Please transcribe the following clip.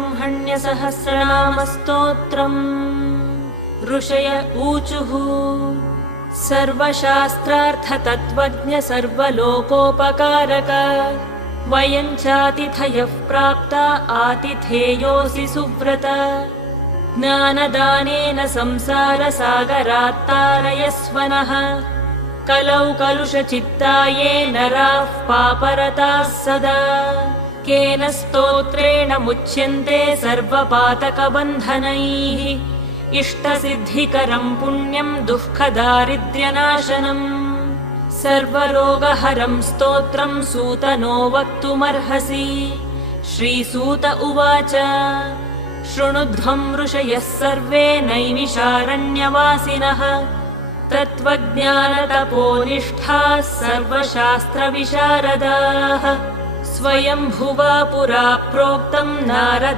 ब्रह्मण्यसहस्रनामस्तोत्रम्। ऋषय ऊचुः सर्वशास्त्रार्थतत्त्वज्ञ सर्वलोकोपकारक वयं चातिथयः प्राप्ता आतिथेयोऽसि सुव्रत। ज्ञानदानेन संसारसागरात्तारयस्व नः कलौ कलुषचित्ताये नराः पापरताः सदा। केन स्तोत्रेण मुच्यन्ते सर्वपातकबन्धनैः इष्टसिद्धिकरम् पुण्यम् दुःखदारिद्र्यनाशनम्। सर्वरोगहरं स्तोत्रम् सूतनो वक्तुमर्हसि। श्रीसूत उवाच शृणुध्वं ऋषयः सर्वे नैमिषारण्यवासिनः तत्त्वज्ञानतपोनिष्ठाः सर्वशास्त्रविशारदाः। स्वयंभुवा पुरा प्रोक्तं नारद